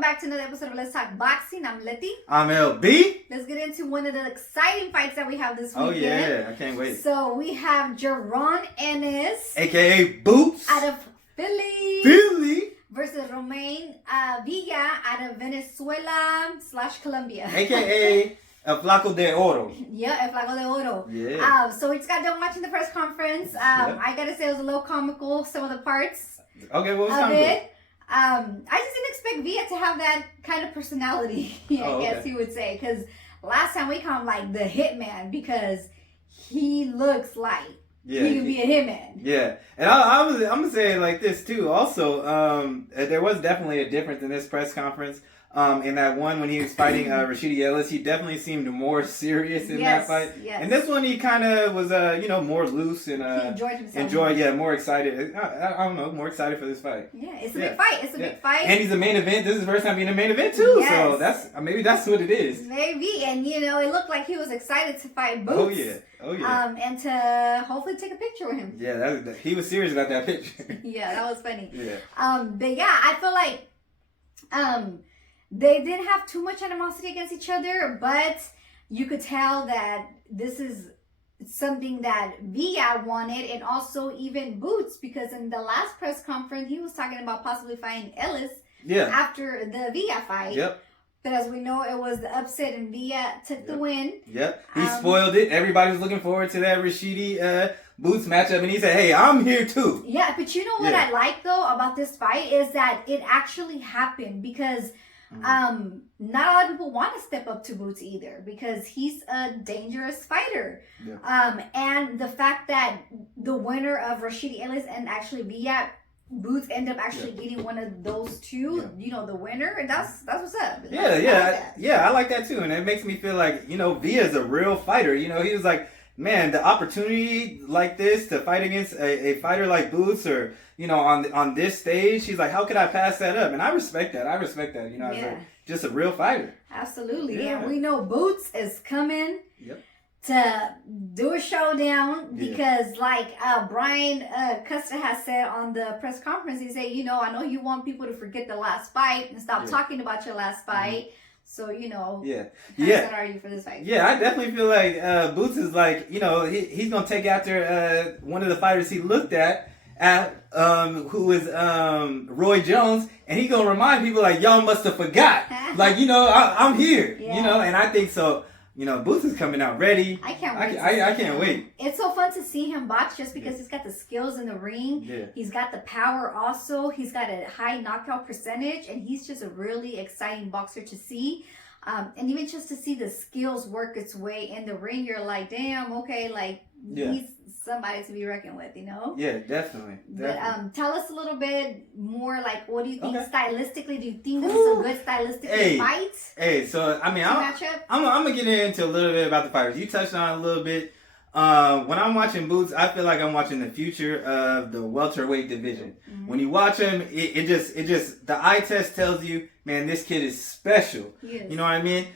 welcome back to another episode of Let's Talk Boxing. I'm Leti. I'm LB. Let's get into one of the exciting fights that we have this weekend. Oh yeah, I can't wait. So we have Jaron Ennis, aka Boots, out of Philly, versus Roiman Villa out of Venezuela / Colombia, aka El Flaco de Oro. Yeah, El Flaco de Oro. Yeah. So we just got done watching the press conference. I gotta say it was a little comical, some of the parts. Okay, what was of comical? it. I just didn't expect Villa to have that kind of personality, I guess you would say. Because last time we called him like the hitman because he looks like he can be a hitman. Yeah. And I'm going to say it like this too. Also, there was definitely a difference in this press conference. In that one when he was fighting RASHIDI ELLIS, he definitely seemed more serious in that fight. Yes. And this one he kind of was, more loose and he enjoyed himself. more excited. I don't know, more excited for this fight. Yeah, it's a big fight. It's a big fight. And he's a main event. This is his first time being a main event too. Yes. So maybe that's what it is. Maybe. And it looked like he was excited to fight Boots. Oh yeah. And to hopefully take a picture with him. Yeah, he was serious about that picture. Yeah, that was funny. Yeah. But yeah, I feel like they didn't have too much animosity against each other, but you could tell that this is something that Villa wanted, and also even Boots, because in the last press conference he was talking about possibly fighting Ellis after the Villa fight. Yep. But as we know, it was the upset and Villa took the win. Yep. He spoiled it. Everybody was looking forward to that RASHIDI Boots matchup, and he said, "Hey, I'm here too." Yeah, but you know what I like though about this fight is that it actually happened because not a lot of people want to step up to Boots either because he's a dangerous fighder. And the fact that the winner of RASHIDI ELLIS and actually Villa Boots end up actually getting one of those two, the winner, that's what's up. I like that too, and it makes me feel like Villa's a real fighter. He was like, man, the opportunity like this to fight against a fighter like Boots or on this stage, he's like, how could I pass that up? And I respect that. As just a real fighter. Absolutely. And we know Boots is coming to do a showdown because like Brian Custer has said on the press conference, he said, I know you want people to forget the last fight and stop talking about your last fight. So, how excited are you for this fight? Yeah, I definitely feel like Boots is like, he's going to take after one of the fighters he looked at who is Roy Jones, and he's going to remind people like, y'all must have forgot. Like, I'm here, and I think so. Boots is coming out ready. I can't wait. I can't wait. It's so fun to see him box just because he's got the skills in the ring. Yeah. He's got the power also. He's got a high knockout percentage, and he's just a really exciting boxer to see. And even just to see the skills work its way in the ring, you're like, damn, okay, like he's somebody to be reckoned with, Yeah, definitely. But tell us a little bit more, like, what do you think stylistically? Do you think this is a good stylistic fight? Hey, so I mean, I'm gonna get into a little bit about the fighters. You touched on it a little bit. When I'm watching Boots, I feel like I'm watching the future of the welterweight division. When you watch him, it just the eye test tells you, man, this kid is special. You know what I mean?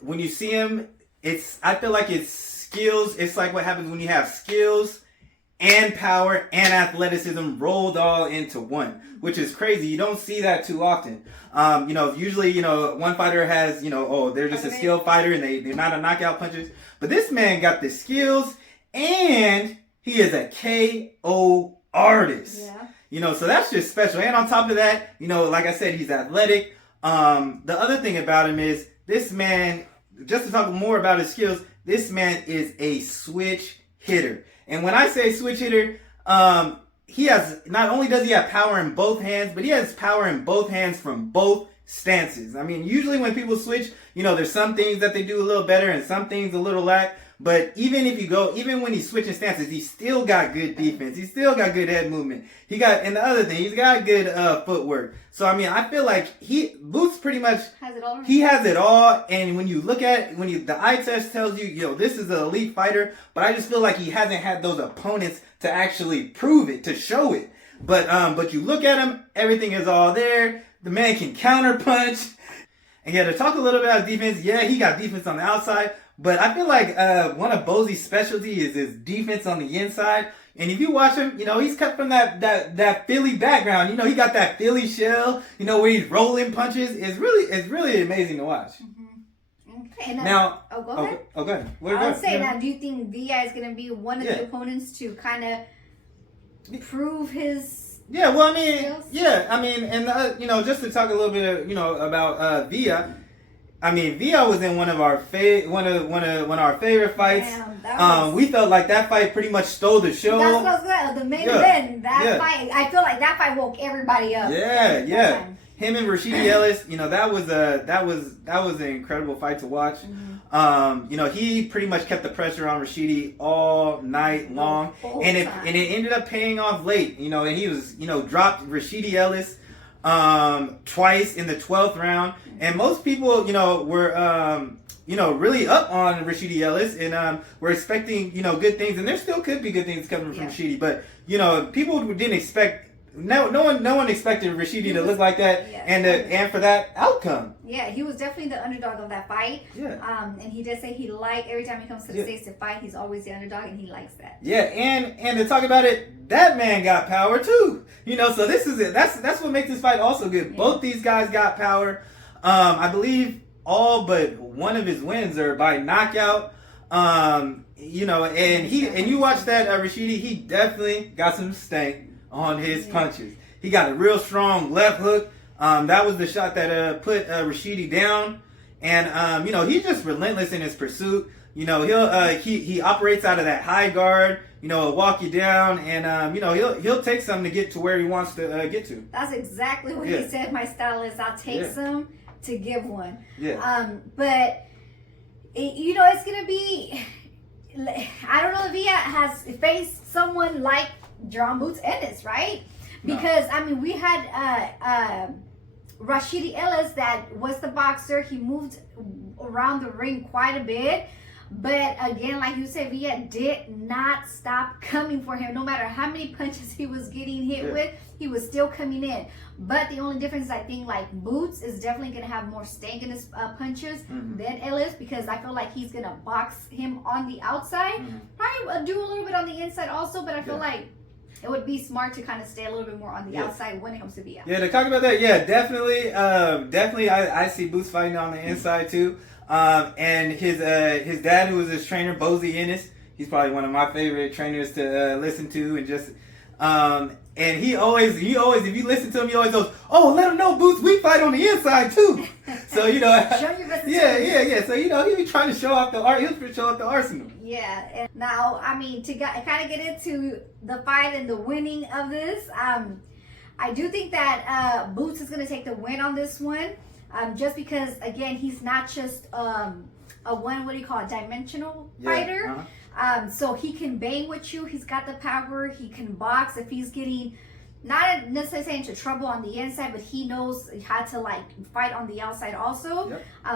When you see him, I feel like it's skills. It's like what happens when you have skills and power and athleticism rolled all into one, which is crazy. You don't see that too often. Usually, one fighter has, they're just a skilled fighter and they're not a knockout puncher. But this man got the skills and he is a KO artist. So that's just special. And on top of that, like I said, he's athletic. The other thing about him is this man, just to talk more about his skills, this man is a switch hitter. And when I say switch hitter, he has, not only does he have power in both hands, but he has power in both hands from both stances. I mean, usually when people switch, there's some things that they do a little better and some things a little lack. But even when he's switching stances, he's still got good defense. He's still got good head movement. And the other thing, he's got good footwork. So, I mean, I feel like Boots pretty much has it all. He has it all. And when you look at the eye test tells you, this is an elite fighter. But I just feel like he hasn't had those opponents to actually prove it, to show it. But you look at him, everything is all there. The man can counter punch. And to talk a little bit about defense, he got defense on the outside, But I feel like one of Bozie's specialty is his defense on the inside. And if you watch him, he's cut from that Philly background. He got that Philly shell, where he's rolling punches. It's really amazing to watch. Okay, now, go ahead. Go ahead. I would say now, do you think Villa is going to be one of the opponents to kind of prove his Yeah, well, I mean, skills? Yeah, I mean, and just to talk a little bit, about Villa. I mean, Villa was in one of our favorite fights. Damn, we felt like that fight pretty much stole the show. That's what I was saying. The main event, that fight. I feel like that fight woke everybody up. Yeah. Him and Rashidi Ellis, that was an incredible fight to watch. He pretty much kept the pressure on Rashidi all night long, and it ended up paying off late. And he was dropped Rashidi Ellis twice in the 12th round, and most people were really up on Rashidi Ellis, and we're expecting good things, and there still could be good things coming from Rashidi, but people didn't expect. No one expected Rashidi to look like that, and for that outcome. Yeah, he was definitely the underdog of that fight. Yeah. And he did say every time he comes to the States to fight, he's always the underdog, and he likes that. Yeah, and to talk about it, that man got power too. So this is it. That's what makes this fight also good. Yeah. Both these guys got power. I believe all but one of his wins are by knockout. And you watch that Rashidi, he definitely got some stank on his punches. He got a real strong left hook. That was the shot that put Rashidi down. And he's just relentless in his pursuit. He operates out of that high guard. He'll walk you down, and he'll take something to get to where he wants to get to. That's exactly what he said. My style is I'll take some to give one. Yeah. But it's gonna be. I don't know if he has faced someone like Jaron Boots Ennis, right? Because we had Rashidi Ellis that was the boxer. He moved around the ring quite a bit, but again, like you said, Villa did not stop coming for him. No matter how many punches he was getting hit with, he was still coming in. But the only difference, I think, like Boots is definitely gonna have more stank in his punches than Ellis, because I feel like he's gonna box him on the outside. Probably do a little bit on the inside also, but I feel like it would be smart to kind of stay a little bit more on the outside when it comes to Villa. Yeah, to talk about that, definitely. I see Boots fighting on the inside too. And his dad, who was his trainer, Bozie Ennis, he's probably one of my favorite trainers to listen to, and just and he always, if you listen to him, he always goes, "Oh, let him know, Boots, we fight on the inside too." So show your versatility. Yeah. So he be trying to show off the art. He'll show off the arsenal. Yeah. And now, to kind of get into the fight and the winning of this, I do think that Boots is going to take the win on this one, just because again he's not just a dimensional fighter. So he can bang with you. He's got the power. He can box. If he's getting not necessarily into trouble on the inside, but he knows how to fight on the outside also.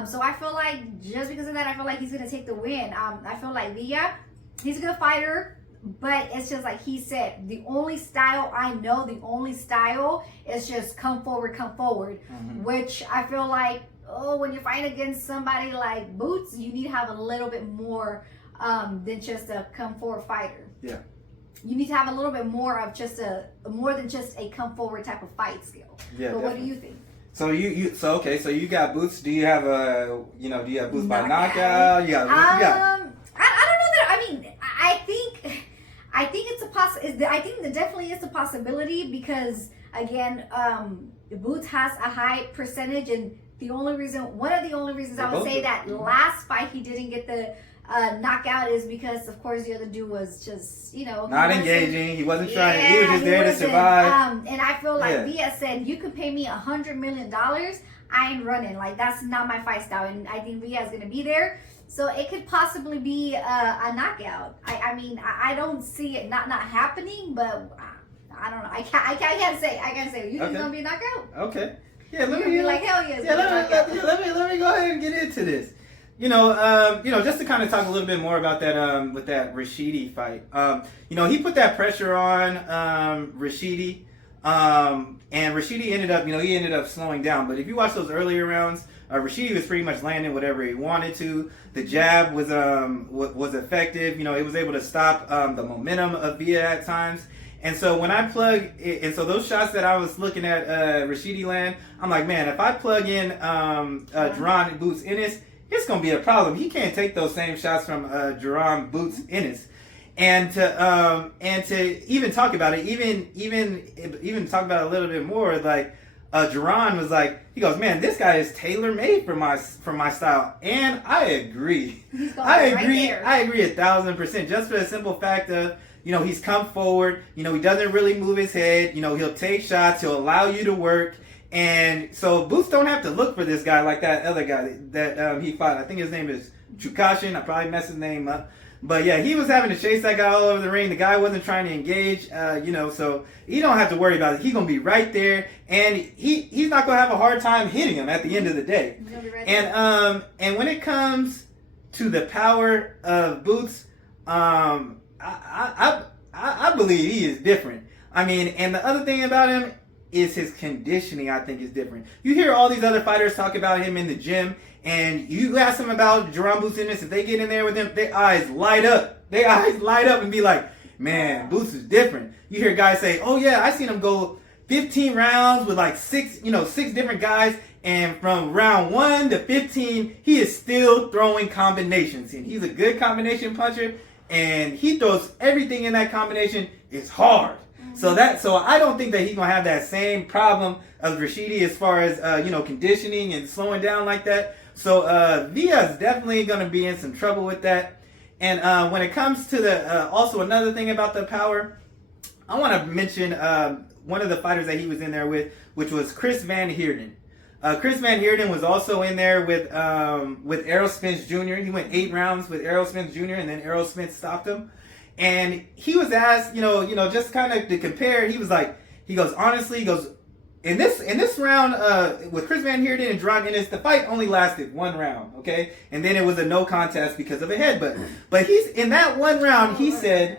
So I feel like just because of that, I feel like he's gonna take the win. I feel like Villa, he's a good fighter, but it's just like he said, the only style I know, is just come forward, which I feel like when you're fighting against somebody like Boots, you need to have a little bit more than just a come forward fighter. Yeah. You need to have a little bit more of more than just a come forward type of fight skill. Yeah. But definitely. What do you think? So you got Boots. Do you have Boots by knockout? I don't know that. I think it's a I think there definitely is a possibility, because again, Boots has a high percentage, and one of the only reasons I would say that last fight he didn't get the knockout is because, of course, the other dude was just, not engaging. He wasn't trying. He was just there to survive. And I feel like Villa said, you could pay me $100 million. I ain't running. That's not my fight style. And I think Villa's going to be there. So it could possibly be a knockout. I don't see it not happening, but I don't know. I can't say. You think it's going to be a knockout? Okay. Yeah, let me be like, hell yes. Let me go ahead and get into this. Just to kind of talk a little bit more about that with that Rashidi fight. He put that pressure on Rashidi. And Rashidi ended up, he ended up slowing down. But if you watch those earlier rounds, Rashidi was pretty much landing whatever he wanted to. The jab was effective. It was able to stop the momentum of Villa at times. And so when I so those shots that I was looking at Rashidi land, I'm like, man, if I plug in Jaron boots Ennis, it's gonna be a problem. He can't take those same shots from Jaron boots Ennis. And to even talk about it, even talk about it a little bit more, like Jaron was like, he goes, man, this guy is tailor made for my style, and I agree. I agree 1,000%. Just for the simple fact of, he's come forward. He doesn't really move his head. He'll take shots. He'll allow you to work. And so Boots don't have to look for this guy like that other guy that he fought. I think his name is Chukashin. I probably messed his name up. But yeah, he was having to chase that guy all over the ring. The guy wasn't trying to engage, so you don't have to worry about it. He's going to be right there, and he's not going to have a hard time hitting him at the end of the day. He's gonna be right there. And when it comes to the power of Boots, I believe he is different. I mean, and the other thing about him is his conditioning, I think, is different. You hear all these other fighters talk about him in the gym, and you ask them about Jaron Boots Ennis, if they get in there with him, their eyes light up. Their eyes light up and be like, man, Boots is different. You hear guys say, oh yeah, I seen him go 15 rounds with like six different guys, and from round 1 to 15, he is still throwing combinations. And he's a good combination puncher, and he throws everything in that combination is hard. So I don't think that he's gonna have that same problem as Rashidi as far as conditioning and slowing down like that. So Villa is definitely gonna be in some trouble with that. And when it comes to the also another thing about the power, I want to mention one of the fighters that he was in there with, which was Chris Van Heerden. Chris Van Heerden was also in there with Errol Spence Jr. He went 8 rounds with Errol Spence Jr. and then Errol Spence stopped him. And he was asked, just kind of to compare. He goes, honestly, in this round with Chris Van Heerden and Jaron Ennis, the fight only lasted 1 round, okay? And then it was a no contest because of a headbutt. But in that one round, he said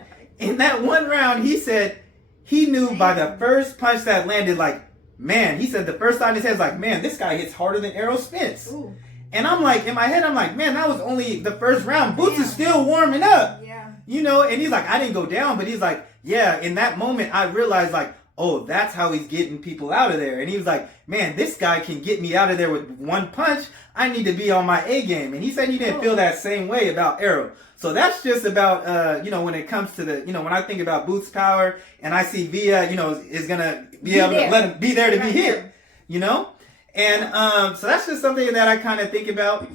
he knew by the first punch that landed, like, man, he said the first thought in his head was like, man, this guy hits harder than Errol Spence. Ooh. And I'm like, in my head, I'm like, man, that was only the first round. Boots is still warming up. Yeah. And he's like, I didn't go down, but he's like, yeah, in that moment, I realized, like, oh, that's how he's getting people out of there. And he was like, man, this guy can get me out of there with 1 punch. I need to be on my A game. And he said he didn't feel that same way about Errol. So that's just about, when it comes to the, when I think about Boots' power and I see Villa, is going to be able to let him be there to be hit, And so that's just something that I kind of think about.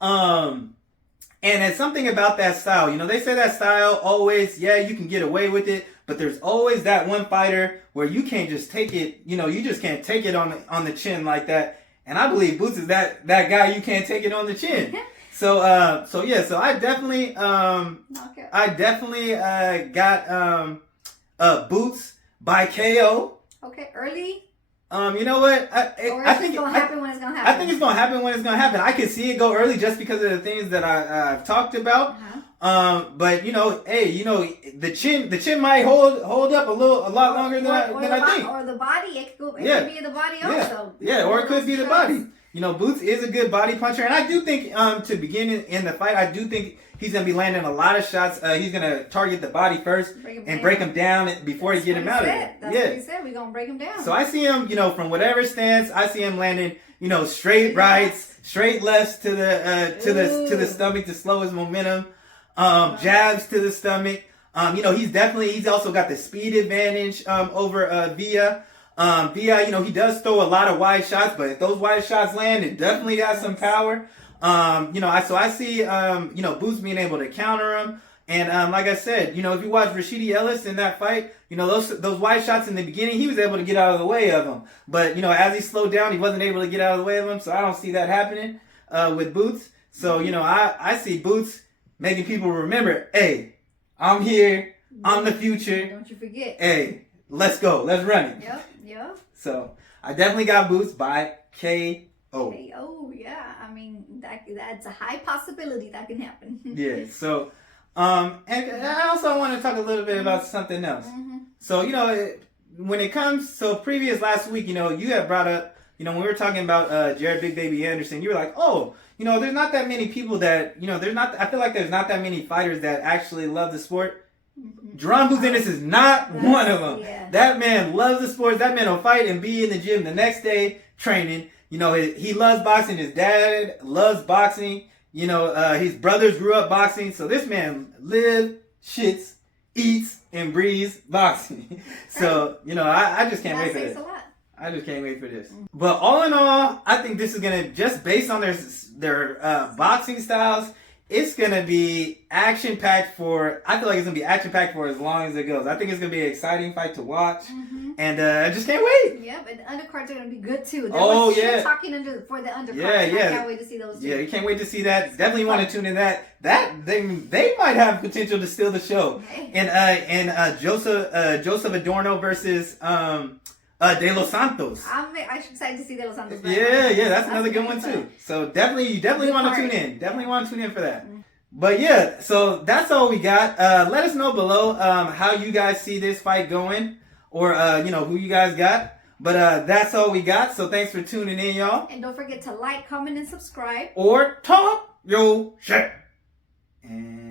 And it's something about that style. They say that style always, yeah, you can get away with it, but there's always that one fighter where you can't just take it, you just can't take it on the chin like that. And I believe Boots is that guy you can't take it on the chin. So I definitely got Boots by KO. Okay, early. You know what? I think it's gonna happen when it's gonna happen. I think it's gonna happen when it's gonna happen. I can see it go early just because of the things that I've talked about. Uh-huh. But the chin might hold up a lot longer than I think. Or the body, it could be the body also. Yeah, or it could be the body. Boots is a good body puncher, and I do think to begin in the fight, I do think he's going to be landing a lot of shots. He's going to target the body first and break him down before he get him out of there. That's what he said. We're going to break him down. So I see him, from whatever stance, I see him landing, straight rights, straight lefts to the stomach to slow his momentum, jabs to the stomach. He's also got the speed advantage over Villa. Villa, he does throw a lot of wide shots, but if those wide shots land, it definitely got some power. I see, Boots being able to counter him. And, like I said, if you watch Rashidi Ellis in that fight, those wide shots in the beginning, he was able to get out of the way of them. But, as he slowed down, he wasn't able to get out of the way of them. So I don't see that happening, with Boots. So, I see Boots making people remember, hey, I'm here. I'm the future. Don't you forget. Hey, let's go. Let's run it. Yep. So I definitely got Boots by KO. KO, yeah. I mean, that's a high possibility that can happen. Yeah. So, and I also want to talk a little bit about something else. Mm-hmm. So, when it comes, so previous last week, you had brought up, when we were talking about Jared Big Baby Anderson, you were like, oh, there's not that many people that, I feel like there's not that many fighters that actually love the sport. Jaron Ennis is not one of them. Yeah. That man loves the sport. That man will fight and be in the gym the next day training. He loves boxing. His dad loves boxing. His brothers grew up boxing. So this man lives, shits, eats, and breathes boxing. So, I just can't wait for this. I just can't wait for this. But all in all, I think this is going to, just based on their boxing styles, it's going to be action-packed I feel like it's going to be action-packed for as long as it goes. I think it's going to be an exciting fight to watch. And I just can't wait. Yeah, but the undercards are going to be good too. Talking for the undercards. Yeah. I can't wait to see those too. Yeah, you can't wait to see that. Definitely want to tune in that. They might have potential to steal the show. Okay. And Joseph Adorno versus De Los Santos. I'm excited to see De Los Santos. Yeah, that's another good one too. So you definitely want to tune in. Definitely want to tune in for that. But yeah, so that's all we got. Let us know below how you guys see this fight going, or who you guys got. But that's all we got. So thanks for tuning in, y'all. And don't forget to like, comment, and subscribe. Or talk your shit. And